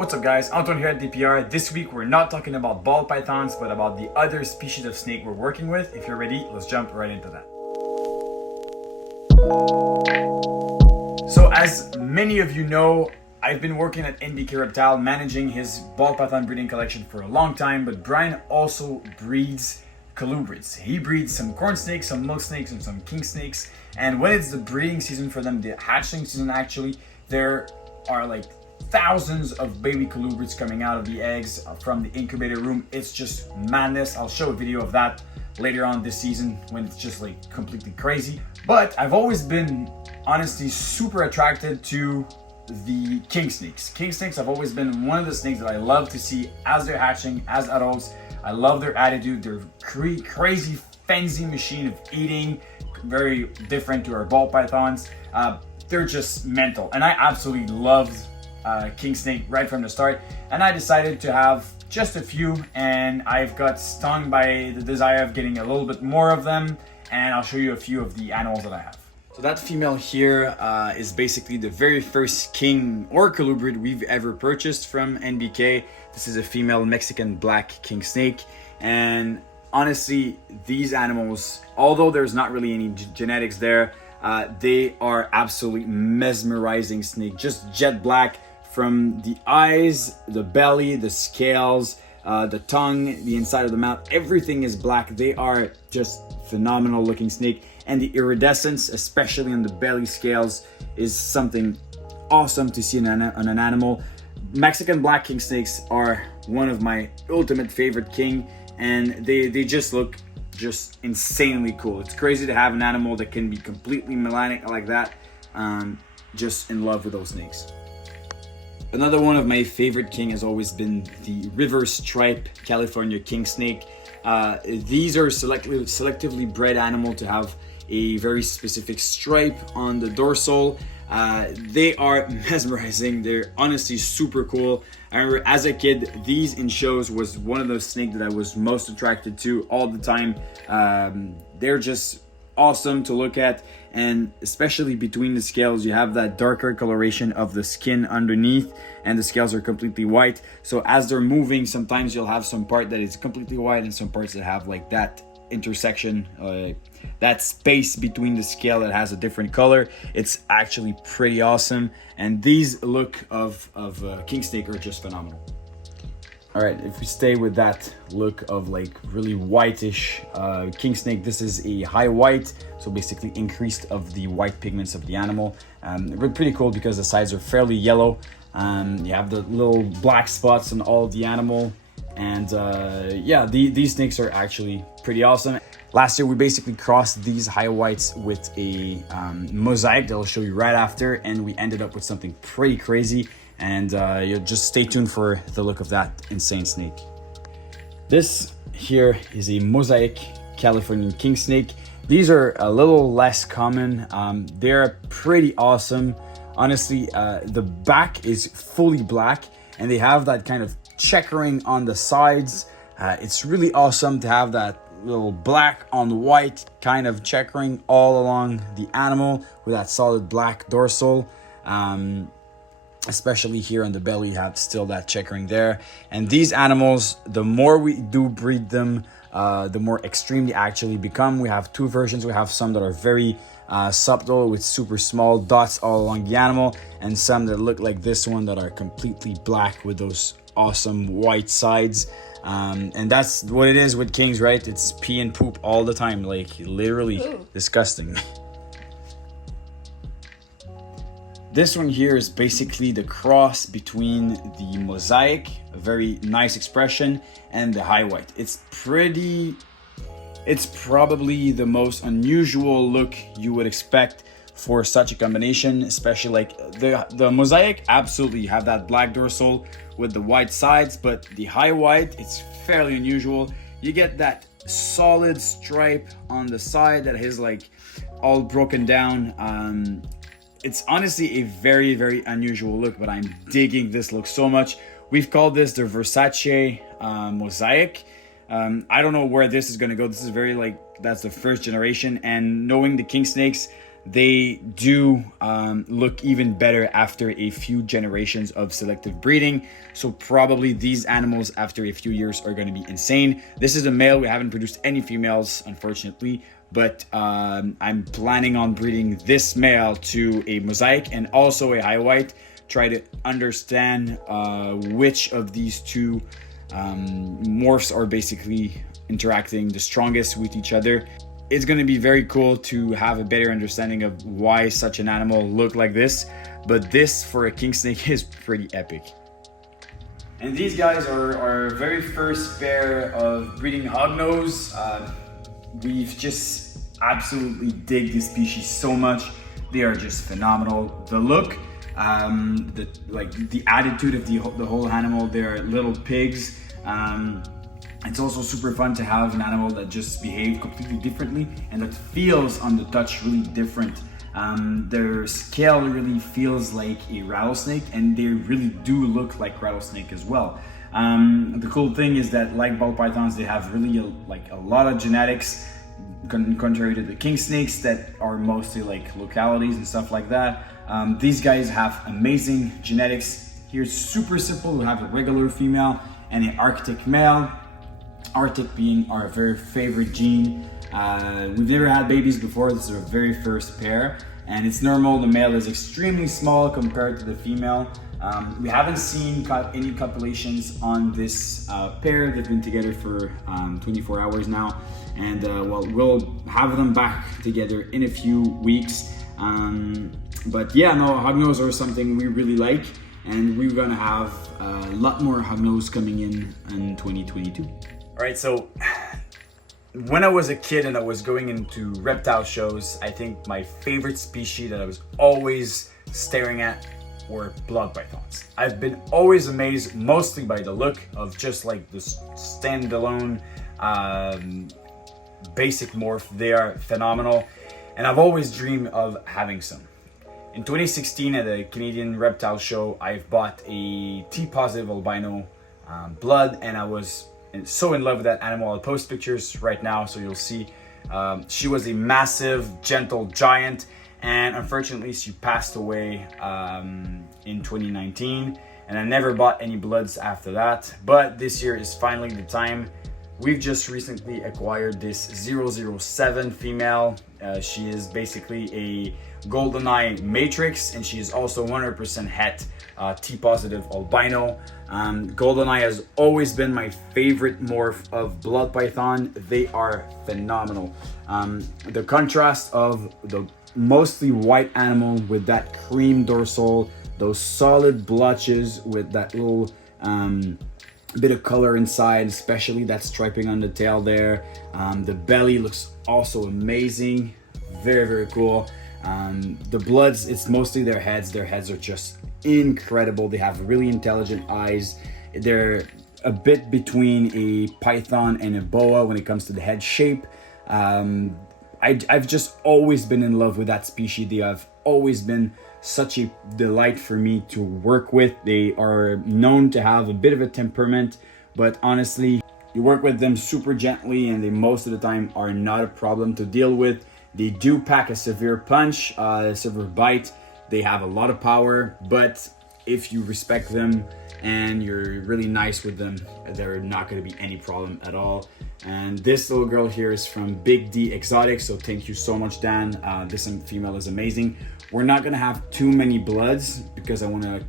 What's up guys, Anton here at DPR. This week we're not talking about ball pythons, but about the other species of snake we're working with. If you're ready, let's jump right into that. So as many of you know, I've been working at NBK Reptile, managing his ball python breeding collection for a long time, but Brian also breeds colubrids. He breeds some corn snakes, some milk snakes, and some king snakes. And when it's the breeding season for them, the hatchling season actually, there are like thousands of baby colubrids coming out of the eggs from the incubator room. It's just madness. I'll show a video of that later on this season when it's just like completely crazy. But I've always been honestly super attracted to the king snakes. King snakes have always been one of the snakes that I love to see as they're hatching, as adults. I love their attitude. They're crazy, fancy machine of eating, very different to our ball pythons. They're just mental, and I absolutely loved king snake right from the start, and I decided to have just a few, and I've got stung by the desire of getting a little bit more of them, and I'll show you a few of the animals that I have. So that female here is basically the very first king or colubrid we've ever purchased from NBK. This is a female Mexican black king snake, and honestly, these animals, although there's not really any genetics there, they are absolutely mesmerizing snake. Just jet black from the eyes, the belly, the scales, the tongue, the inside of the mouth, everything is black. They are just phenomenal looking snake, and the iridescence, especially on the belly scales, is something awesome to see on an animal. Mexican black king snakes are one of my ultimate favorite king, and they just look just insanely cool. It's crazy to have an animal that can be completely melanic like that. Just in love with those snakes. Another one of my favorite king has always been the river stripe California king snake. These are selectively bred animal to have a very specific stripe on the dorsal. They are mesmerizing. They're honestly super cool. I remember as a kid, these in shows was one of those snakes that I was most attracted to all the time. They're just awesome to look at, and especially between the scales, you have that darker coloration of the skin underneath, and the scales are completely white. So as they're moving, sometimes you'll have some part that is completely white and some parts that have like that intersection, that space between the scale that has a different color. It's actually pretty awesome, and these look of king snake are just phenomenal. All right, if we stay with that look of like really whitish king snake, this is a high white, so basically increased of the white pigments of the animal. Pretty cool because the sides are fairly yellow. You have the little black spots on all of the animal, and yeah, these snakes are actually pretty awesome. Last year we basically crossed these high whites with a Mosaic that I'll show you right after, and we ended up with something pretty crazy, and you'll just stay tuned for the look of that insane snake. This here is a Mosaic Californian king snake. These are a little less common. They're pretty awesome. Honestly, the back is fully black, and they have that kind of checkering on the sides. It's really awesome to have that little black on white kind of checkering all along the animal with that solid black dorsal. Especially here on the belly, you have still that checkering there. And these animals, the more we do breed them, the more extreme they actually become. We have two versions. We have some that are very subtle with super small dots all along the animal, and some that look like this one that are completely black with those awesome white sides. And that's what it is with kings, right? It's pee and poop all the time, like literally. Ooh. Disgusting. This one here is basically the cross between the Mosaic, a very nice expression, and the high white. It's probably the most unusual look you would expect for such a combination, especially like the Mosaic absolutely have that black dorsal with the white sides, but the high white, it's fairly unusual. You get that solid stripe on the side that is like all broken down. It's honestly a very, very unusual look, but I'm digging this look so much. We've called this the Versace Mosaic. I don't know where this is gonna go. This is very like, that's the first generation, and knowing the king snakes, they do look even better after a few generations of selective breeding. So probably these animals after a few years are going to be insane. This is a male. We haven't produced any females, unfortunately, but I'm planning on breeding this male to a Mosaic and also a high white. Try to understand which of these two morphs are basically interacting the strongest with each other. It's going to be very cool to have a better understanding of why such an animal look like this, but this for a king snake is pretty epic. And these guys are our very first pair of breeding hognose. We've just absolutely dig this species so much. They are just phenomenal. The look, the attitude of the whole animal. They're little pigs. It's also super fun to have an animal that just behaves completely differently and that feels on the touch really different. Their scale really feels like a rattlesnake, and they really do look like rattlesnake as well. The cool thing is that, like ball pythons, they have really a lot of genetics, contrary to the king snakes that are mostly like localities and stuff like that. These guys have amazing genetics. Here's super simple. We have a regular female and an Arctic male. Arctic being our very favorite gene. We've never had babies before. This is our very first pair, and it's normal. The male is extremely small compared to the female. We haven't seen any copulations on this pair. They've been together for 24 hours now, and we'll have them back together in a few weeks. But yeah, no, hognose are something we really like, and we're gonna have a lot more hognose coming in 2022. All right, so when I was a kid and I was going into reptile shows, I think my favorite species that I was always staring at were blood pythons. I've been always amazed mostly by the look of just like this standalone basic morph. They are phenomenal, and I've always dreamed of having some. In 2016 at the Canadian Reptile Show, I've bought a T-positive albino blood, and I was so in love with that animal. I'll post pictures right now so you'll see. She was a massive, gentle giant, and unfortunately she passed away in 2019, and I never bought any bloods after that. But this year is finally the time. We've just recently acquired this 007 female. She is basically a GoldenEye matrix, and she is also 100% het T-positive albino. GoldenEye has always been my favorite morph of blood python. They are phenomenal. The contrast of the mostly white animal with that cream dorsal, those solid blotches with that little bit of color inside, especially that striping on the tail there. The belly looks also amazing. Very, very cool. The bloods, it's mostly their heads. Their heads are just incredible. They have really intelligent eyes. They're a bit between a python and a boa when it comes to the head shape. I've just always been in love with that species. They have always been such a delight for me to work with. They are known to have a bit of a temperament, but honestly, you work with them super gently, and they most of the time are not a problem to deal with. They do pack a severe punch, a severe bite. They have a lot of power, but if you respect them and you're really nice with them, they're not going to be any problem at all. And this little girl here is from Big D Exotics, so thank you so much, Dan. This female is amazing. We're not going to have too many bloods because I want to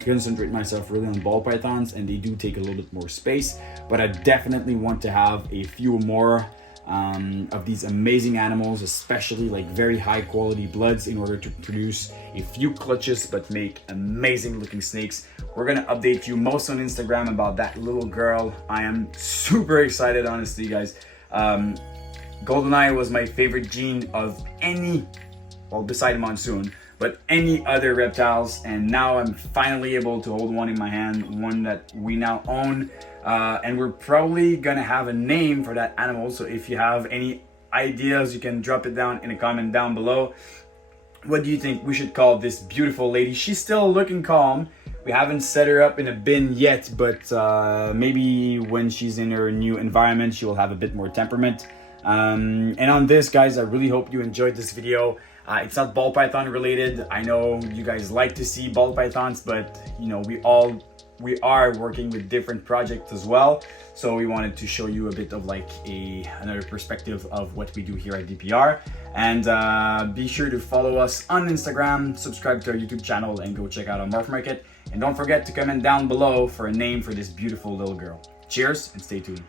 concentrate myself really on ball pythons, and they do take a little bit more space, but I definitely want to have a few more of these amazing animals, especially like very high quality bloods, in order to produce a few clutches but make amazing looking snakes. We're gonna update you most on Instagram about that little girl. I am super excited, honestly, guys. GoldenEye was my favorite gene of any, well, beside Monsoon, but any other reptiles, and now I'm finally able to hold one in my hand, one that we now own. And we're probably gonna have a name for that animal, so if you have any ideas, you can drop it down in a comment down below. What do you think we should call this beautiful lady? She's still looking calm. We haven't set her up in a bin yet, but maybe when she's in her new environment, she will have a bit more temperament. And on this, guys, I really hope you enjoyed this video. It's not ball python related. I know you guys like to see ball pythons, but you know, we are working with different projects as well. So we wanted to show you a bit of like another perspective of what we do here at DPR. And be sure to follow us on Instagram, subscribe to our YouTube channel, and go check out our Morph Market. And don't forget to comment down below for a name for this beautiful little girl. Cheers and stay tuned.